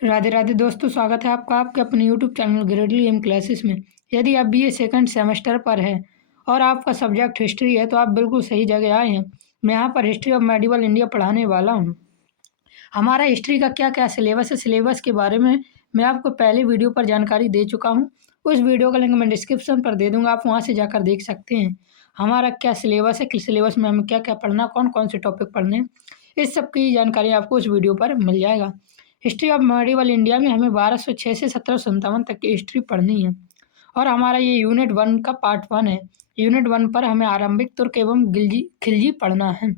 राधे राधे दोस्तों, स्वागत है आपका आपके अपने यूट्यूब चैनल ग्रेडली एम क्लासेस में। यदि आप बीए सेकंड सेमेस्टर पर हैं और आपका सब्जेक्ट हिस्ट्री है तो आप बिल्कुल सही जगह आए हैं। मैं यहाँ पर हिस्ट्री ऑफ मेडिवल इंडिया पढ़ाने वाला हूँ। हमारा हिस्ट्री का क्या क्या सिलेबस है, सिलेबस के बारे में मैं आपको पहले वीडियो पर जानकारी दे चुका हूँ। उस वीडियो का लिंक मैं डिस्क्रिप्शन पर दे दूँगा, आप वहाँ से जाकर देख सकते हैं हमारा क्या सिलेबस है, किस सिलेबस में हमें क्या क्या पढ़ना, कौन कौन से टॉपिक पढ़ने हैं। इस सब की जानकारी आपको उस वीडियो पर मिल जाएगा। हिस्ट्री ऑफ मेडिवल इंडिया में हमें 1206 से 1757 तक की हिस्ट्री पढ़नी है और हमारा ये यूनिट 1 का पार्ट 1 है। यूनिट 1 पर हमें आरंभिक तुर्क एवं खिलजी पढ़ना है।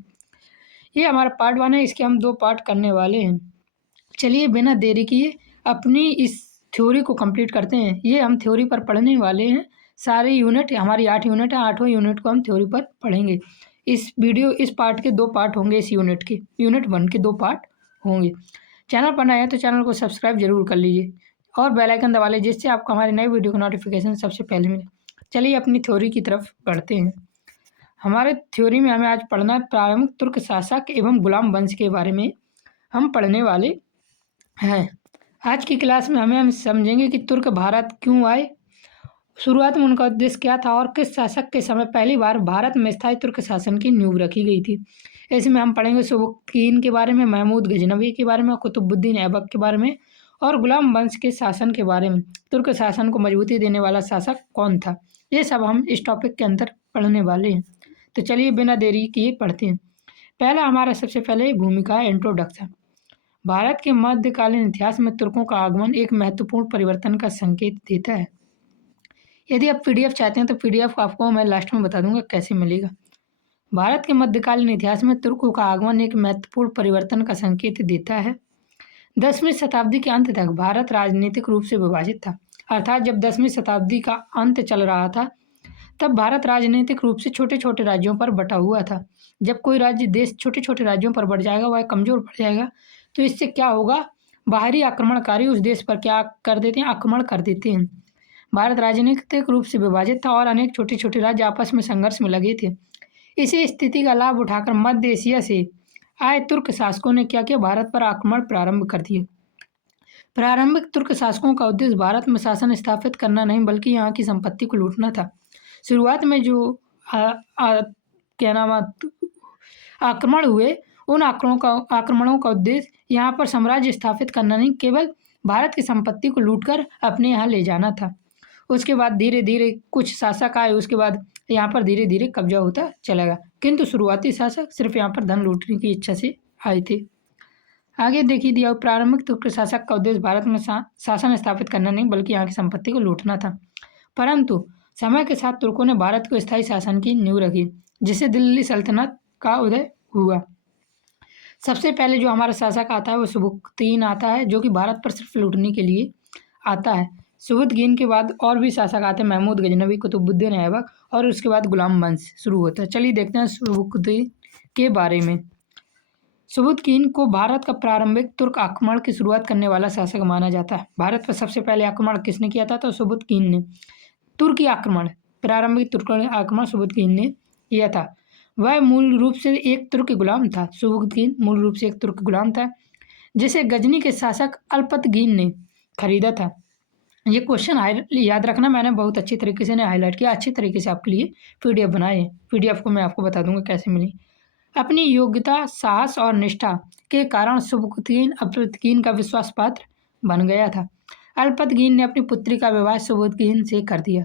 ये हमारा पार्ट 1 है, इसके हम 2 पार्ट करने वाले हैं। चलिए बिना देरी किए अपनी इस थ्योरी को कंप्लीट करते हैं। ये हम थ्योरी पर पढ़ने वाले हैं। सारे यूनिट हमारी 8 यूनिट है, 8वां यूनिट को हम थ्योरी पर पढ़ेंगे। इस पार्ट के 2 पार्ट होंगे। इस यूनिट 1 के 2 पार्ट होंगे। चैनल पर नए हैं तो चैनल को सब्सक्राइब जरूर कर लीजिए और बेल आइकन दबा लीजिए, जिससे आपको हमारे नए वीडियो का नोटिफिकेशन सबसे पहले मिले। चलिए अपनी थ्योरी की तरफ बढ़ते हैं। हमारे थ्योरी में हमें आज पढ़ना है प्रारंभिक तुर्क शासक एवं गुलाम वंश के बारे में हम पढ़ने वाले हैं। आज की क्लास में हम समझेंगे कि तुर्क भारत क्यों आए, शुरुआत में उनका उद्देश्य क्या था और किस शासक के समय पहली बार भारत में स्थायी तुर्क शासन की नींव रखी गई थी। इसमें हम पढ़ेंगे सुबुक्तीन के बारे में, महमूद गजनवी के बारे में, कुतुबुद्दीन ऐबक के बारे में और गुलाम वंश के शासन के बारे में। तुर्क शासन को मजबूती देने वाला शासक कौन था, ये सब हम इस टॉपिक के अंदर पढ़ने वाले हैं। तो चलिए बिना देरी किए पढ़ते हैं। पहला हमारा सबसे पहले भूमिका है इंट्रोडक्शन। भारत के मध्यकालीन इतिहास में तुर्कों का आगमन एक महत्वपूर्ण परिवर्तन का संकेत देता है। यदि आप पीडीएफ चाहते हैं तो पीडीएफ आपको मैं लास्ट में बता दूंगा कैसे मिलेगा। भारत के मध्यकालीन इतिहास में तुर्कों का आगमन एक महत्वपूर्ण परिवर्तन का संकेत देता है। 10वीं शताब्दी के अंत तक भारत राजनीतिक रूप से विभाजित था। अर्थात जब 10वीं शताब्दी का अंत चल रहा था तब भारत राजनीतिक रूप से छोटे छोटे राज्यों पर बटा हुआ था। जब कोई राज्य देश छोटे छोटे राज्यों पर बढ़ जाएगा, वह कमजोर पड़ जाएगा, तो इससे क्या होगा, बाहरी आक्रमणकारी उस देश पर क्या कर देते हैं, आक्रमण कर देते हैं। भारत राजनीतिक रूप से विभाजित था और अनेक छोटे छोटे राज्य आपस में संघर्ष में लगे थे। इसी स्थिति का लाभ उठाकर मध्य एशिया से आए तुर्क शासकों ने क्या किया, भारत पर आक्रमण प्रारंभ कर दिए। प्रारंभिक तुर्क शासकों का उद्देश्य भारत में शासन स्थापित करना नहीं बल्कि यहाँ की संपत्ति को लूटना था। शुरुआत में जो क्या नाम आक्रमण हुए, उन आक्रमणों का उद्देश्य यहाँ पर साम्राज्य स्थापित करना नहीं, केवल भारत की संपत्ति को लूटकर अपने यहाँ ले जाना था। उसके बाद धीरे धीरे कुछ शासक आए, उसके बाद यहाँ पर धीरे धीरे कब्जा होता चलेगा, किंतु शुरुआती शासक सिर्फ यहाँ पर धन लूटने की इच्छा से आए थे। आगे देखिए दिया, प्रारंभिक तुर्क शासक का उद्देश्य भारत में शासन स्थापित करना नहीं बल्कि यहाँ की संपत्ति को लूटना था। परंतु समय के साथ तुर्कों ने भारत को स्थायी शासन की नींव रखी, जिससे दिल्ली सल्तनत का उदय हुआ। सबसे पहले जो हमारा शासक आता है वो सुबुक्तीन आता है, जो कि भारत पर सिर्फ लूटने के लिए आता है। सुबुक्तीन के बाद और भी शासक आते हैं, महमूद गजनवी, कुतुबुद्दीन ऐबक, और उसके बाद गुलाम वंश शुरू होता है। चलिए देखते हैं सुबुक्तीन के बारे में। सुबुक्तीन को भारत का प्रारंभिक तुर्क आक्रमण की शुरुआत करने वाला शासक माना जाता है। भारत पर सबसे पहले आक्रमण किसने किया था, तो सुबुक्तीन ने। तुर्की आक्रमण, प्रारंभिक तुर्क आक्रमण सुबुक्तीन ने किया था। वह मूल रूप से एक तुर्क गुलाम था। सुबुक्तीन मूल रूप से एक तुर्क गुलाम था, जिसे गजनी के शासक अल्पतगीन ने खरीदा था। ये क्वेश्चन याद रखना, मैंने बहुत अच्छी तरीके से हाईलाइट किया, अच्छी तरीके से आपके लिए पीडीएफ बनाए हैं। पीडीएफ को मैं आपको बता दूंगा कैसे मिली। अपनी योग्यता, साहस और निष्ठा के कारण सुबुक्तीन अल्पतगीन का विश्वास पात्र बन गया था। अल्पतगीन ने अपनी पुत्री का विवाह सुबुक्तीन से कर दिया।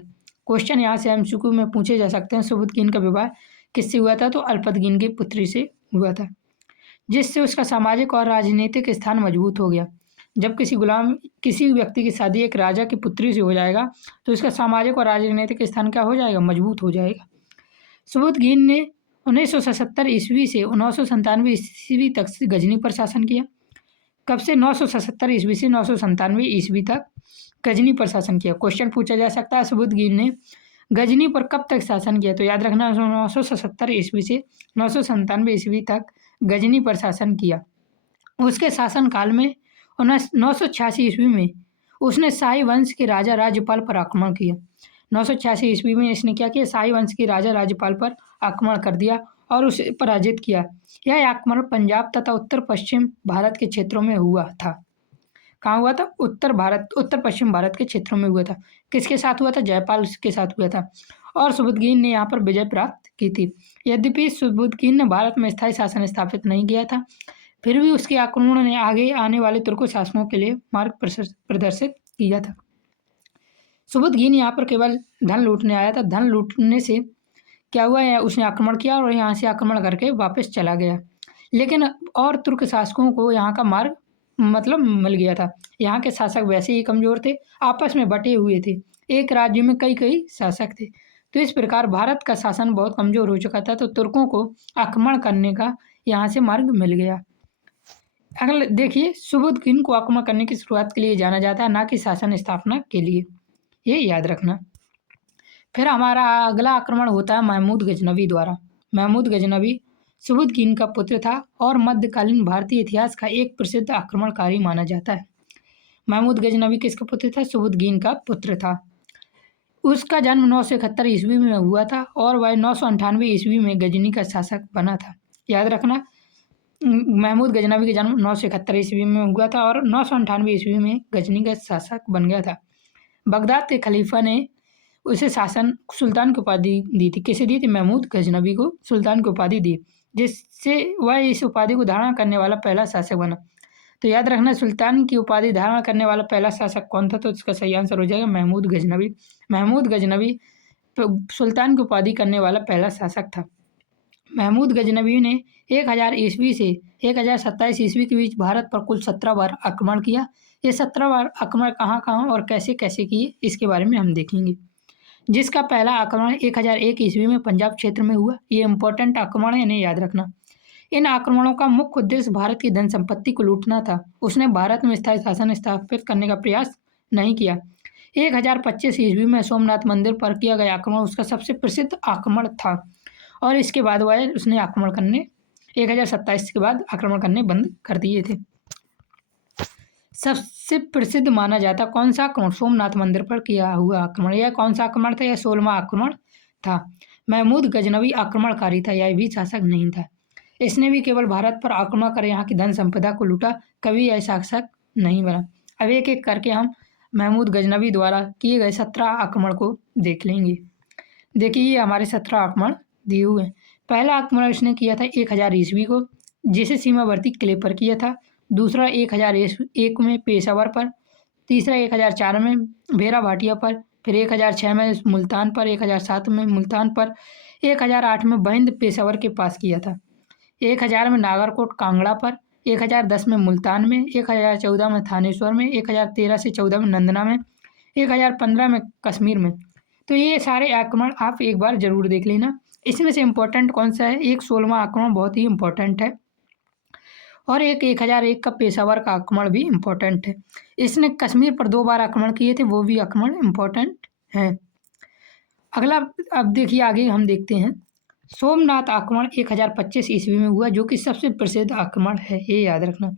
क्वेश्चन यहाँ से एमसीक्यू में पूछे जा सकते हैं। सुबुक्तीन का विवाह किससे हुआ था, तो अल्पतगीन की पुत्री से हुआ था, जिससे उसका सामाजिक और राजनीतिक स्थान मजबूत हो गया। जब किसी व्यक्ति की शादी एक राजा की पुत्री से हो जाएगा तो उसका सामाजिक और राजनीतिक स्थान क्या हो जाएगा, मजबूत हो जाएगा। सुबुक्तीन ने 1977 ईस्वी से 997 ईस्वी तक गजनी पर शासन किया। कब से, 977 ईस्वी से 997 ईस्वी तक गजनी पर शासन किया। क्वेश्चन पूछा जा सकता है सुबुक्तीन ने गजनी पर कब तक शासन किया, तो याद रखना 977 ईस्वी से 997 ईस्वी तक गजनी पर शासन किया। उसके शासनकाल में 986 ईस्वी में उसने शाही वंश के राजा राज्यपाल पर आक्रमण किया। 986 ईस्वी में इसने क्या किया, शाही वंश के राजा राज्यपाल पर आक्रमण कर दिया और उसे पराजित किया। यह आक्रमण पंजाब तथा उत्तर पश्चिम भारत के क्षेत्रों में हुआ था। कहाँ हुआ था? उत्तर पश्चिम भारत के क्षेत्रों में हुआ था। किसके साथ हुआ था? जयपाल के साथ हुआ था। और सुबुदकीन ने यहाँ पर विजय प्राप्त की थी। यद्यपि सुबुदकीन ने भारत में स्थायी शासन स्थापित नहीं किया था, फिर भी उसके आक्रमणों ने आगे आने वाले तुर्को शासकों के लिए मार्ग प्रदर्शित किया था। सुबुदकीन यहाँ पर केवल धन लूटने आया था। धन लूटने से क्या हुआ है, उसने आक्रमण किया और यहाँ से आक्रमण करके वापस चला गया। लेकिन और तुर्क शासकों को यहाँ का मार्ग मिल गया था। यहाँ के शासक वैसे ही कमजोर थे, आपस में बटे हुए थे, एक राज्य में कई कई शासक थे। तो इस प्रकार भारत का शासन बहुत कमजोर हो चुका था, तो तुर्कों को आक्रमण करने का यहाँ से मार्ग मिल गया। अगले देखिए, सुबुदकीन को आक्रमण करने की शुरुआत के लिए जाना जाता है, ना कि शासन स्थापना के लिए, ये याद रखना। फिर हमारा अगला आक्रमण होता है महमूद गजनवी द्वारा। महमूद गजनवी सुबुदकीन का पुत्र था और मध्यकालीन भारतीय इतिहास का एक प्रसिद्ध आक्रमणकारी माना जाता है। महमूद गजनवी किसका पुत्र था? सुबुदकीन का पुत्र था। उसका जन्म 971 ईस्वी में हुआ था और वह 998 ईस्वी में गजनी का शासक बना था। याद रखना, महमूद गजनवी का जन्म 971 ईस्वी में हुआ था और 998 ईस्वी में गजनी का शासक बन गया था। बगदाद के खलीफा ने उसे सुल्तान की उपाधि दी थी। किसे दी थी? महमूद गजनवी को सुल्तान की उपाधि दी, जिससे वह इस उपाधि को धारण करने वाला पहला शासक बना। तो याद रखना, सुल्तान की उपाधि धारण करने वाला पहला शासक कौन था? तो इसका सही आंसर हो जाएगा महमूद गजनवी। महमूद गजनवी सुल्तान की उपाधि करने वाला पहला शासक था। महमूद गजनवी ने 1000 ईस्वी से 1027 ईस्वी के बीच भारत पर कुल 17 बार आक्रमण किया। ये 17 बार आक्रमण कहाँ और कैसे कैसे किए, इसके बारे में हम देखेंगे। जिसका पहला आक्रमण 1001 ईस्वी में पंजाब क्षेत्र में हुआ। ये इंपॉर्टेंट आक्रमण है, इन्हें याद रखना। इन आक्रमणों का मुख्य उद्देश्य भारत की धन संपत्ति को लूटना था। उसने भारत में स्थायी शासन स्थापित करने का प्रयास नहीं किया। 1025 ईस्वी में सोमनाथ मंदिर पर किया गया आक्रमण उसका सबसे प्रसिद्ध आक्रमण था और इसके बाद वह उसने 1027 के बाद आक्रमण करने बंद कर दिए थे। सबसे प्रसिद्ध माना जाता कौन सा आक्रमण? सोमनाथ मंदिर पर किया हुआ आक्रमण। यह कौन सा आक्रमण था? यह 16वां आक्रमण था। महमूद गजनवी आक्रमणकारी था, यह भी शासक नहीं था। इसने भी केवल भारत पर आक्रमण कर यहाँ की धन संपदा को लूटा, कभी यह शासक नहीं बना। अब एक एक करके हम महमूद गजनवी द्वारा किए गए 17 आक्रमण को देख लेंगे। देखिए, ये हमारे 17 आक्रमण दिए हुए हैं। पहला आक्रमण इसने किया था 1000 ईस्वी को, जिसे सीमावर्ती किले पर किया था। दूसरा 1001 में पेशावर पर, तीसरा 1004 में भेरा भाटिया पर, फिर 1006 में मुल्तान पर, 1007 में मुल्तान पर, 1008 में बहिंद पेशावर के पास किया था, 1000 में नागरकोट कांगड़ा पर, 1010 में मुल्तान में, 1014 में थानेश्वर में, 1013 से 14 में नंदना में, 1015 में कश्मीर में। तो ये सारे आक्रमण आप एक बार जरूर देख लेना। इसमें से इम्पोर्टेंट कौन सा है? एक 16वां आक्रमण बहुत ही इम्पोर्टेंट है और एक 1001 का पेशावर का आक्रमण भी इम्पोर्टेंट है। इसने कश्मीर पर 2 बार आक्रमण किए थे, वो भी आक्रमण इम्पोर्टेंट है। अगला अब देखिए, आगे हम देखते हैं। सोमनाथ आक्रमण 1025 ईस्वी में हुआ, जो कि सबसे प्रसिद्ध आक्रमण है, ये याद रखना।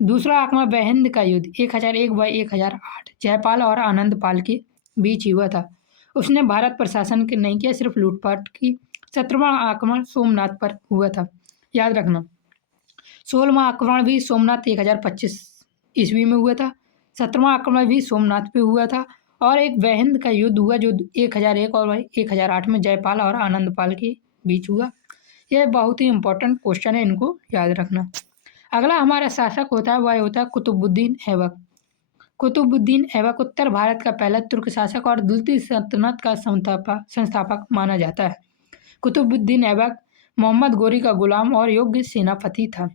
दूसरा आक्रमण वहिंद का युद्ध 1001 व 1008 जयपाल और आनंद पाल के बीच हुआ था। उसने भारत पर शासन नहीं किया, सिर्फ लूटपाट की। 17वां आक्रमण सोमनाथ पर हुआ था, याद रखना। 16वां आक्रमण भी सोमनाथ 1025 ईस्वी में हुआ था। 17वां आक्रमण भी सोमनाथ पे हुआ था और एक वहिंद का युद्ध हुआ जो 1001 और 1008 में जयपाल और आनंदपाल के बीच हुआ। यह बहुत ही इंपॉर्टेंट क्वेश्चन है, इनको याद रखना। अगला हमारा शासक होता है, वह होता है कुतुबुद्दीन ऐबक। कुतुबुद्दीन ऐबक उत्तर भारत का पहला तुर्क शासक और दिल्ली सल्तनत का संस्थापक माना जाता है। कुतुबुद्दीन ऐबक मोहम्मद गोरी का गुलाम और योग्य सेनापति था।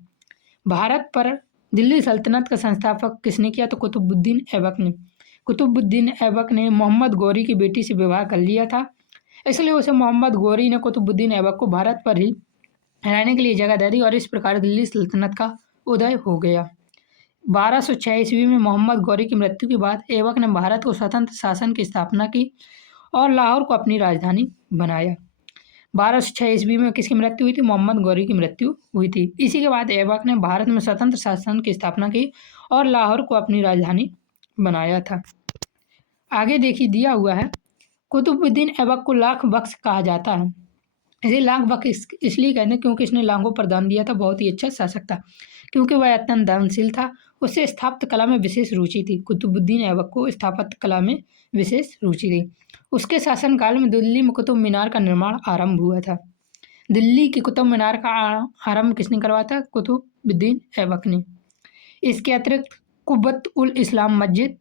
भारत पर दिल्ली सल्तनत का संस्थापक किसने किया? तो कुतुबुद्दीन ऐबक ने। कुतुबुद्दीन ऐबक ने मोहम्मद गोरी की बेटी से विवाह कर लिया था, इसलिए उसे मोहम्मद गोरी ने कुतुबुद्दीन ऐबक को भारत पर ही रहने के लिए जगह दे दी और इस प्रकार दिल्ली सल्तनत का उदय हो गया। 1206 ईस्वी में मोहम्मद गोरी की मृत्यु के बाद ऐबक ने भारत को स्वतंत्र शासन की स्थापना की और लाहौर को अपनी राजधानी बनाया। 1206 ईस्वी में किसकी मृत्यु हुई थी? मोहम्मद गोरी की मृत्यु हुई थी। इसी के बाद ऐबक ने भारत में स्वतंत्र शासन की स्थापना की और लाहौर को अपनी राजधानी बनाया था। आगे देखिए, दिया हुआ है कुतुबुद्दीन ऐबक को लाख बख्श कहा जाता है। इसे लाख बख्श इसलिए कहते हैं क्योंकि इसने लाखों पर दान दिया था, बहुत ही अच्छा शासक था। क्योंकि वह अत्यंत दानशील था। उसे स्थापत्य कला में विशेष रुचि थी। कुतुबुद्दीन ऐबक को स्थापत्य कला में विशेष रुचि थी। उसके शासनकाल में दिल्ली में कुतुब मीनार का निर्माण आरंभ हुआ था। दिल्ली की कुतुब मीनार का आरंभ किसने करवाया था? कुतुबुद्दीन ऐबक ने। इसके अतिरिक्त कुब्बत उल इस्लाम मस्जिद,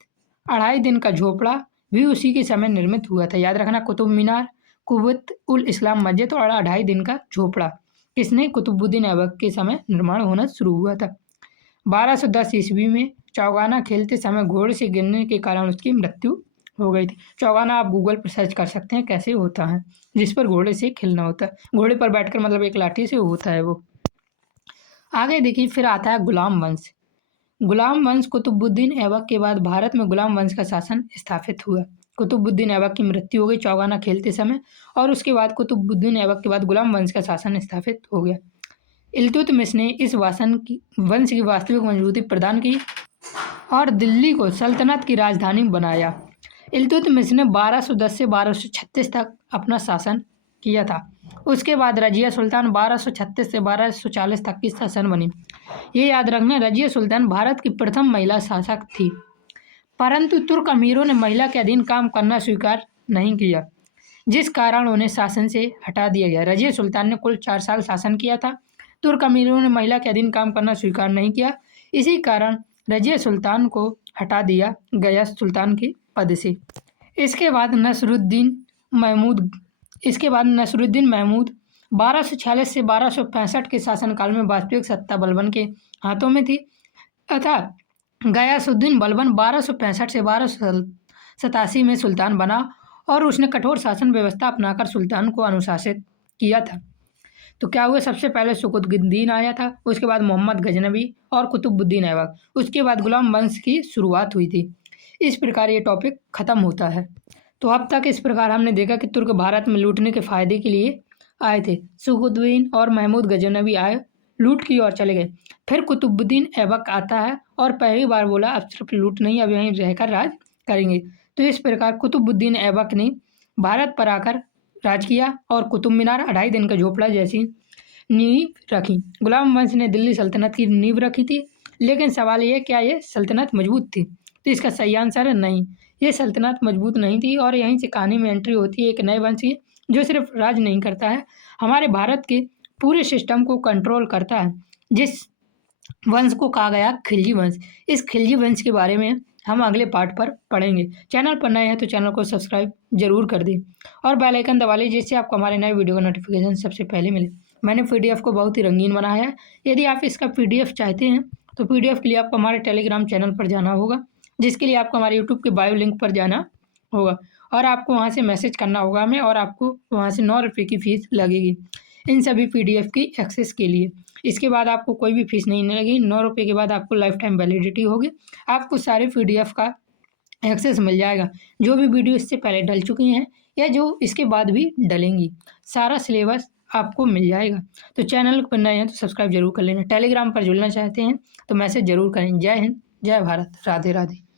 2.5 दिन का झोपड़ा भी उसी के समय निर्मित हुआ था। याद रखना, कुतुब मीनार, कुब्बत उल इस्लाम मस्जिद और 2.5 दिन का झोपड़ा किसने? कुतुबुद्दीन ऐबक के समय निर्माण होना शुरू हुआ था। 1210 ईस्वी में चौगाना खेलते समय घोड़े से गिरने के कारण उसकी मृत्यु हो गई थी। चौगाना आप गूगल पर सर्च कर सकते हैं कैसे होता है, जिस पर घोड़े से खेलना होता है, घोड़े पर बैठकर मतलब एक लाठी से होता है वो। आगे देखिए, फिर आता है गुलाम वंश। गुलाम वंश कुतुबुद्दीन ऐबक के बाद भारत में गुलाम वंश का शासन स्थापित हुआ। कुतुबुद्दीन ऐबक की मृत्यु हो गई चौगाना खेलते समय, और उसके बाद कुतुबुद्दीन ऐबक के बाद गुलाम वंश का शासन स्थापित हो गया। इल्तुतमिश ने इस वंश की वास्तविक मजबूती प्रदान की और दिल्ली को सल्तनत की राजधानी बनाया। इल्तुतमिश ने 1210 से 1236 तक अपना शासन किया था। उसके बाद रजिया सुल्तान 1236 से 1240 तक की शासन बनी। ये याद रखना, रजिया सुल्तान भारत की प्रथम महिला शासक थी, परंतु तुर्क अमीरों ने महिला के अधीन काम करना स्वीकार नहीं किया, जिस कारण उन्हें शासन से हटा दिया गया। रजिया सुल्तान ने कुल 4 साल शासन किया था। तुर्क अमीरों ने महिला के अधीन काम करना स्वीकार नहीं किया, इसी कारण रजिया सुल्तान को हटा दिया गया सुल्तान के पद से। इसके बाद नसरुद्दीन महमूद 1246 से 1265 के शासनकाल में वास्तविक सत्ता बलबन के हाथों में थी तथा गयासुद्दीन बलबन 1265 से 1287 में सुल्तान बना और उसने कठोर शासन व्यवस्था अपनाकर सुल्तान को अनुशासित किया था। तो क्या हुआ? सबसे पहले सुकुतुद्दीन आया था, उसके बाद मोहम्मद गजनवी और कुतुबुद्दीन ऐबक, उसके बाद गुलाम वंश की शुरुआत हुई थी। इस प्रकार ये टॉपिक खत्म होता है। तो अब तक इस प्रकार हमने देखा कि तुर्क भारत में लूटने के फायदे के लिए आए थे। सुकुतुद्दीन और महमूद गजनवी आए, लूट की और चले गए। फिर कुतुबुद्दीन ऐबक आता है और पहली बार बोला अब सिर्फ लूट नहीं, अब यहीं रहकर राज करेंगे। तो इस प्रकार कुतुबुद्दीन ऐबक ने भारत पर आकर राज किया और कुतुब मीनार, 2.5 दिन का झोपड़ा जैसी नींव रखी। गुलाम वंश ने दिल्ली सल्तनत की नींव रखी थी, लेकिन सवाल ये, क्या ये सल्तनत मजबूत थी? तो इसका सही आंसर है नहीं, ये सल्तनत मजबूत नहीं थी। और यहीं से कहानी में एंट्री होती है एक नए वंश की, जो सिर्फ राज नहीं करता है, हमारे भारत के पूरे सिस्टम को कंट्रोल करता है, जिस वंश को कहा गया खिलजी वंश। इस खिलजी वंश के बारे में हम अगले पार्ट पर पढ़ेंगे। चैनल पर नए हैं तो चैनल को सब्सक्राइब जरूर कर दें और बेल आइकन दबा लीजिए, जिससे आपको हमारे नए वीडियो का नोटिफिकेशन सबसे पहले मिले। मैंने PDF को बहुत ही रंगीन बनाया है। यदि आप इसका PDF चाहते हैं तो PDF के लिए आपको हमारे टेलीग्राम चैनल पर जाना होगा, जिसके लिए आपको हमारे यूट्यूब के बायो लिंक पर जाना होगा और आपको वहाँ से मैसेज करना होगा हमें, और आपको वहाँ से 9 रुपये की फ़ीस लगेगी इन सभी PDF की एक्सेस के लिए। इसके बाद आपको कोई भी फीस नहीं लगेगी। 9 रुपये के बाद आपको लाइफ टाइम वैलिडिटी होगी। आपको सारे PDF का एक्सेस मिल जाएगा, जो भी वीडियो इससे पहले डल चुकी हैं या जो इसके बाद भी डलेंगी, सारा सिलेबस आपको मिल जाएगा। तो चैनल पर नए हैं तो सब्सक्राइब जरूर कर लेना। टेलीग्राम पर जुड़ना चाहते हैं तो मैसेज जरूर करें। जय हिंद, जय भारत, राधे राधे।